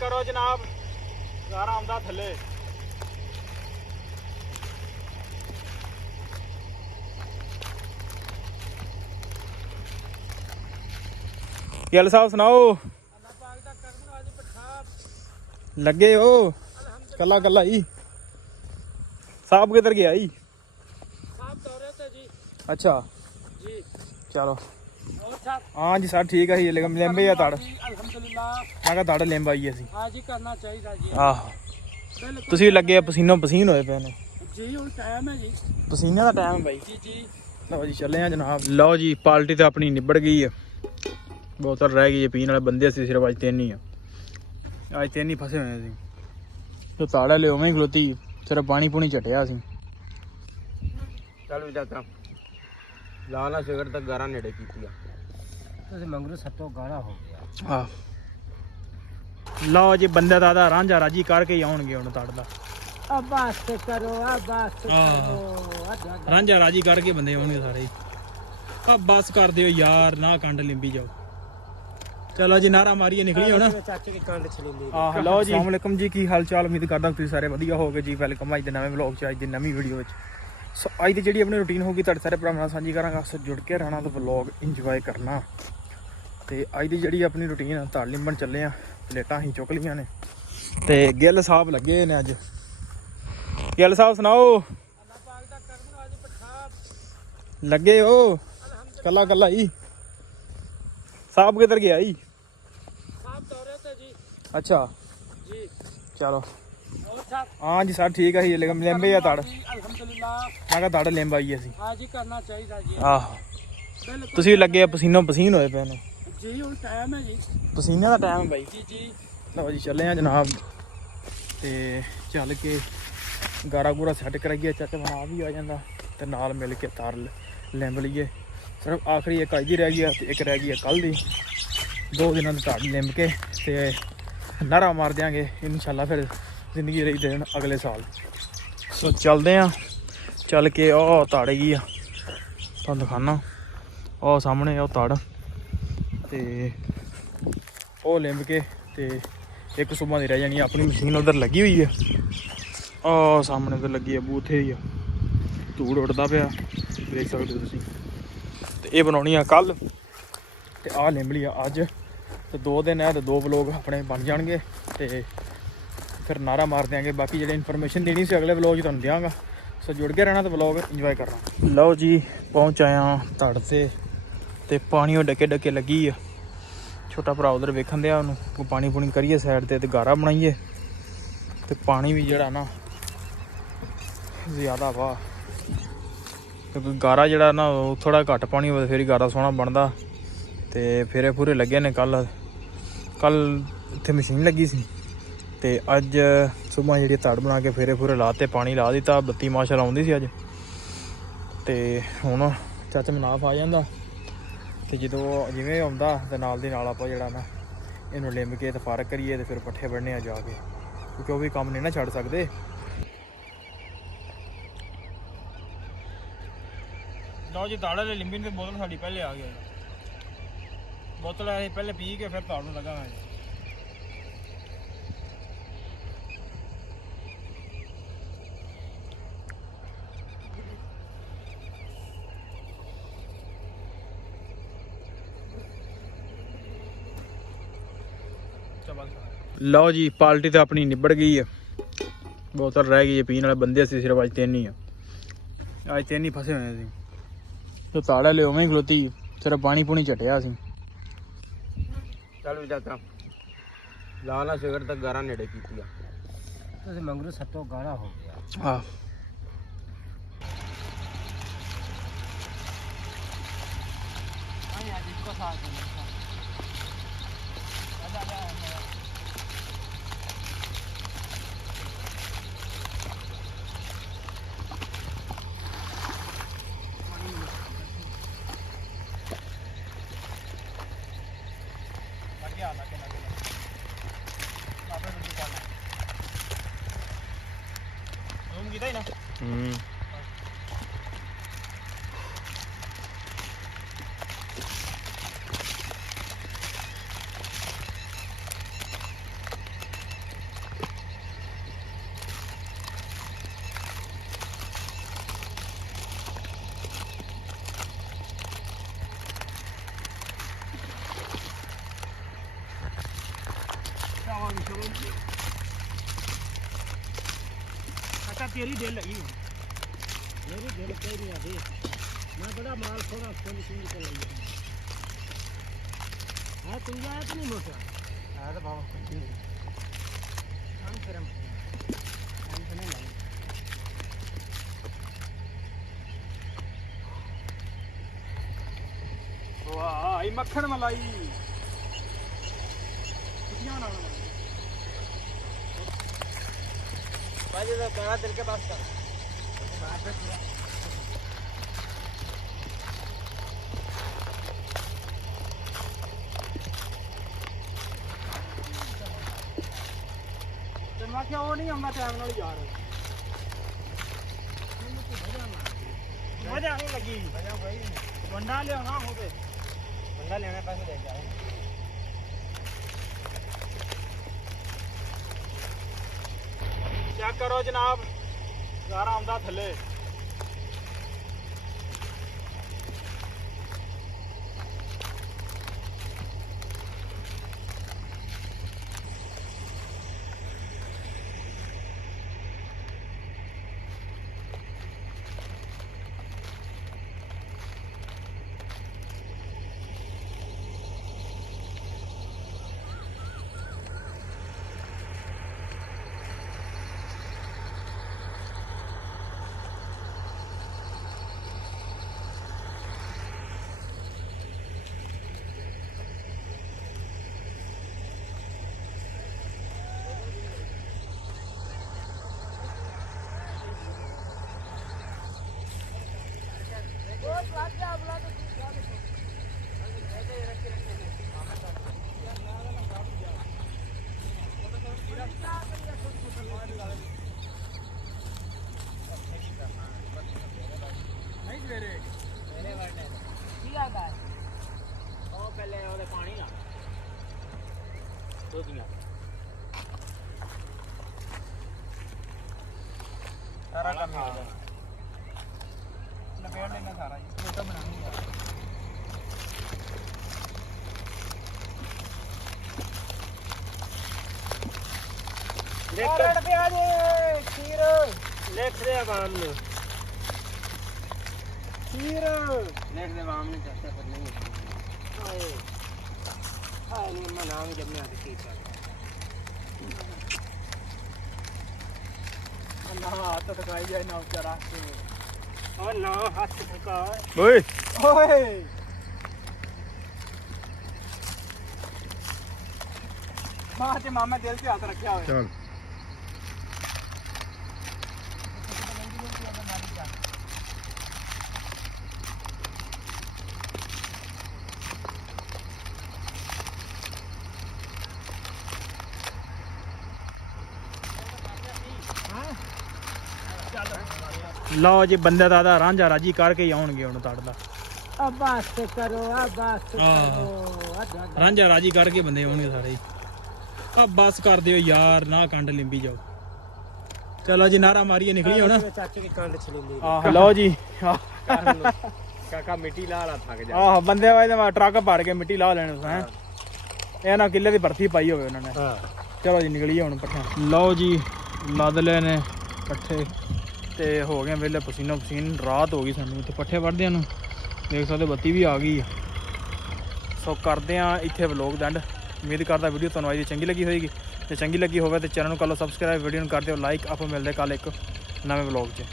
करो जनाब, गारा आंदा थले। गिल साहब सुनाओ, लगे हो? कला कला ही साहब किधर गया ही? साहब दौरे थे जी। अच्छा जी चलो। और साहब हाँ जी सर ठीक है। लेंबे या तड़ अल्हम्दुलिल्लाह। मैं कहा तड़ लेंब आई असी। हाँ जी करना चाहिए जी। आहो बिल्कुल तुसी लगे पसीनो पसीन होए पे ने जी। हुण टाइम है जी। पसीने का टाइम भाई। जी जी लो जी चले हैं जनाब। लो जी पार्टी तो अपनी निबड़ गई है। बोतल रह गई है पीने वाले बंदे से सिर्फ अज तीन ही है। अज तीन ही फसे हुए सी तो ताड़ा ले उवें खलोती सिर्फ पानी पूनी झटिया सी। चल भी चाचा लाला सिगरेट तक गारा नेड़े की तो मंगरू सत्तो गाड़ा हो गया। हाँ लो जी बंदे दादा रांझा राजी करके ही आउणगे हुण तड़दा। अब बात करो, अब बात करो। रांझा राजी करके बंदे आउणगे सारे ही। अब बस कर दियो यार ना कंड लिंबी जाओ। चलो जी नारा मारिए निकली हो ना। चाचे की कांड छड़ी ली। लो जी अस्सलाम वालेकुम जी की हाल चाल। उम्मीद करदा तुसीं सारे वधिया होगे जी। वेलकम अज दे नवें व्लॉग च, अज दी नवीं वीडियो विच। सो अज दी जिहड़ी अपनी रूटीन होगी तुहाडे सारे भरावां नाल सांझी करांगा। सो जुड़ के रहना तो व्लॉग इंजॉय करना। ते अज दी जिहड़ी अपनी रूटीन तड़ लिंबन चले आ। प्लेटां ही चुक लियां ने ते गिल साहब लगे ने अज। गिल साहब सुनाओ, लगे हो? कला कला ही साहब किधर गया ही? साहब दौरे थे जी। अच्छा जी चलो। और साहब हाँ जी सर ठीक है। लेंबे या तड़ अल्हम्दुलिल्लाह। मैं कहा तड़ लेंब आई असी। हाँ जी करना चाहिए जी। आहो बिल्कुल तुसी लगे पसीनो पसीन होए पे ने जी। हुण टाइम है जी। पसीने का टाइम भाई। जी जी लो जी चले हैं जनाब। ते चल के गारा गूरा सैट कराइए। चक बना भी आ जाता तो नाल मिल के तार लिंब लीए। सिर्फ आखिरी एक अज दी रह गई है, एक रह गई है कल दी। 2 दिनों की ताड़ लिंब के ते नारा मार देंगे इंशाल्लाह। फिर जिंदगी रही दिन अगले साल। सो चलते हैं चल के ओ ताड़ गई आ तुहानूं दिखाना। ओ सामने ओ ताड़ ते ओ लिंब के ते एक सुबह की रह जानी। अपनी मशीन उधर लगी हुई है। आ सामने तो लगी है बूथे ही धूड़ उड़ता पाया देख सकते हो तुसीं। ते ये बनानी है कल ते आ लिंबली है अज। तो 2 दिन है तो 2 व्लॉग अपने बन जाएंगे ते फिर नारा मार देंगे। बाकी जो इन्फॉर्मेशन देनी से अगले व्लॉग तुहानूं देंगा। सो जुड़ के रहना तो व्लॉग इंजॉय करना। लो जी पहुँच आया धड़ से ते पानी डके डके लगी है। छोटा भरा उधर वेखन दिया उन्होंने पानी पूनी करिए साइड ते गारा बनाइए। तो पानी भी जड़ा ना ज़्यादा वाह क्योंकि गारा जड़ा ना थोड़ा घट पानी हो फिर गारा सोहना बनता। तो फेरे फूरे लगे ने कल इत्थे मशीन लगी सी ते अज सुबह जी तड़ बना के फेरे फूरे लाते पानी ला दिता। बत्ती माशा आउंदी सी अज ते हुण चाचा मनाफ आ जांदा ते जो जिवें आउंदा ते नाल दी नाल आपां जिहड़ा ना इहनूं लिंब के ते फारक करिए ते फिर पट्ठे बन्ने आ जाके क्योंकि वो भी काम नहीं ना छड्ड सकदे। लो जी ताड़ वाले लिंबी की बोतल साडी पहले आ गई। बोतल असीं पहले पी के फिर ताड़ नूं लगांगे। लो जी पार्टी तो अपनी निबड़ गई है। बोतल रह गई है पीने वाले बंदे से सिर्फ अज तीन ही है। अज तीन ही फसे हुए सी तो ताड़ा ले उवें खलोती सिर्फ पानी पूनी झटिया सी। चल भी चाचा लाला सिगरेट तक गारा नेड़े की तो मंगरू सत्तो गाड़ा हो गया। हाँ अच्छा तेरी दिल लगी मेरी दिल कोई नहीं अभी मैं बड़ा माल थोड़ा खोल के निकल आई है तुम आया तो नहीं मोटा आया तो बाबा काम करम काम करने लगे वाह आई मक्खन मलाई खुशियां नाल भाई तो करा दिल के पास कर ਤੇ ਮੈਂ ਕਿਹਾ ਉਹ ਨਹੀਂ ਆਉਂਦਾ ਟਾਈਮ ਨਾਲ ਯਾਰ ਮਜ਼ਾ ਨਹੀਂ ਲੱਗੀ भैया भाई ਵੰਡਾ ਲਿਆਉਣਾ ਹੋਵੇ बंदा लेने पैसे दे जाओ ਚੈੱਕ ਕਰੋ ਜਨਾਬ ਗਾਰਾ ਆਉਂਦਾ ਥੱਲੇ ਨਹੀਂ ਸਵੇਰੇ मेरे वरने ਕੀ ਆ ਗਾ ਉਹ ਪਹਿਲੇ ਉਹਦੇ ਪਾਣੀ ਲਾ ਦੋ ਦਿਨਾਂ ਸਾਰਾ ਕੰਮ ਹੋ ਗਿਆ ਲਪੇਟ ਲੈਣਾ ਸਾਰਾ ਜੀ ਫੋਟੋ ਬਣਾਉਂਗਾ ਲਿਖ ਪਿਆ ਜੀ ਖੀਰ ਲਿਖ ਦੇ ਆਵਾਮ ਨੂੰ ਖੀਰ ਲਿਖ ਦੇ ਆਵਾਮ ਨੂੰ ਚਰਚਾ ਕਰਨੀ ਹੈ ਹਾਏ ਹਾਏ ਨਹੀਂ ਮੈਂ ਨਾਮ ਜੰਮਿਆ ਤੇ ਕੀ ਕਰ ਨਾ ਹੱਥ ਟਕਾਈ ਜਾਏ ਨਾ ਵਿਚਾਰਾ ਉਹ ਨਾ ਹੱਥ ਠਕਾ ਓਏ ਓਏ ਮਾਂ ਤੇ ਮਾਮਾ ਦਿਲ 'ਚ ਹੱਥ ਰੱਖਿਆ ਹੋਇਆ ਚੱਲ ਲਓ ਜੀ ਬੰਦੇ ਦਾ ਰਾਂਝਾ ਰਾਜੀ ਕਰਕੇ ਹੀ ਆਉਣਗੇ ਹੁਣ ਤੜਦਾ ਅਬਾਸ ਕਰੋ ਅਬਾਸ ਕਰੋ ਰਾਂਝਾ ਰਾਜੀ ਕਰਕੇ ਬੰਦੇ ਆਉਣਗੇ ਸਾਰੇ ਆ ਬਸ ਕਰ ਦਿਓ ਯਾਰ ਨਾ ਕੰਡ ਲਿੰਬੀ ਜਾਓ ਚਲੋ ਜੀ ਨਾਰਾ ਮਾਰੀਏ ਨਿਕਲੀ ਹੁਣ ਚਾਚੇ ਦੀ ਕੰਡ ਛਲੀ ਲਈ ਆਹ ਲਓ ਜੀ ਕਾਕਾ ਮਿੱਟੀ ਲਾ ਲਾ ਥੱਕ ਜਾ ਆਹ ਬੰਦੇ ਵਾਲੇ ਦਾ ਟਰੱਕ ਭਰ ਕੇ ਮਿੱਟੀ ਲਾ ਲੈਣ ਹੈ ਇਹ ਨਾ ਕਿੱਲੇ ਦੀ ਭਰਤੀ ਪਾਈ ਹੋਵੇ ਉਹਨਾਂ ਨੇ ਹਾਂ ਚਲੋ ਜੀ ਨਿਕਲੀਏ ਹੁਣ ਪੱਠਾ ਲਓ ਜੀ ਲੱਦ ਲੈ ਨੇ ਪੱਠੇ ਤੇ ਹੋ ਗਏ ਵੇਲੇ ਪਸੀਨੋ ਪਸੀਨ ਰਾਤ ਹੋ ਗਈ ਸਾਨੂੰ ਤੇ ਪੱਠੇ ਵੱਢਦਿਆਂ ਨੂੰ ਦੇਖ ਸਕਦੇ ਬੱਤੀ ਵੀ ਆ ਗਈ ਆ ਸੋ ਕਰਦੇ ਆ ਇੱਥੇ ਵਲੌਗ ਦਾ ਐਂਡ ਉਮੀਦ ਕਰਦਾ ਵੀਡੀਓ ਤੁਹਾਨੂੰ ਅੱਜ ਦੀ ਚੰਗੀ ਲੱਗੀ ਹੋਏਗੀ ਜੇ ਚੰਗੀ ਲੱਗੀ ਹੋਵੇ ਤੇ ਚੈਨਲ ਨੂੰ ਕਰ ਲਓ ਸਬਸਕ੍ਰਾਈਬ ਵੀਡੀਓ ਨੂੰ ਕਰ ਦਿਓ ਲਾਈਕ ਆਪਾਂ ਮਿਲਦੇ ਕੱਲ ਇੱਕ ਨਵੇਂ ਵਲੌਗ 'ਚ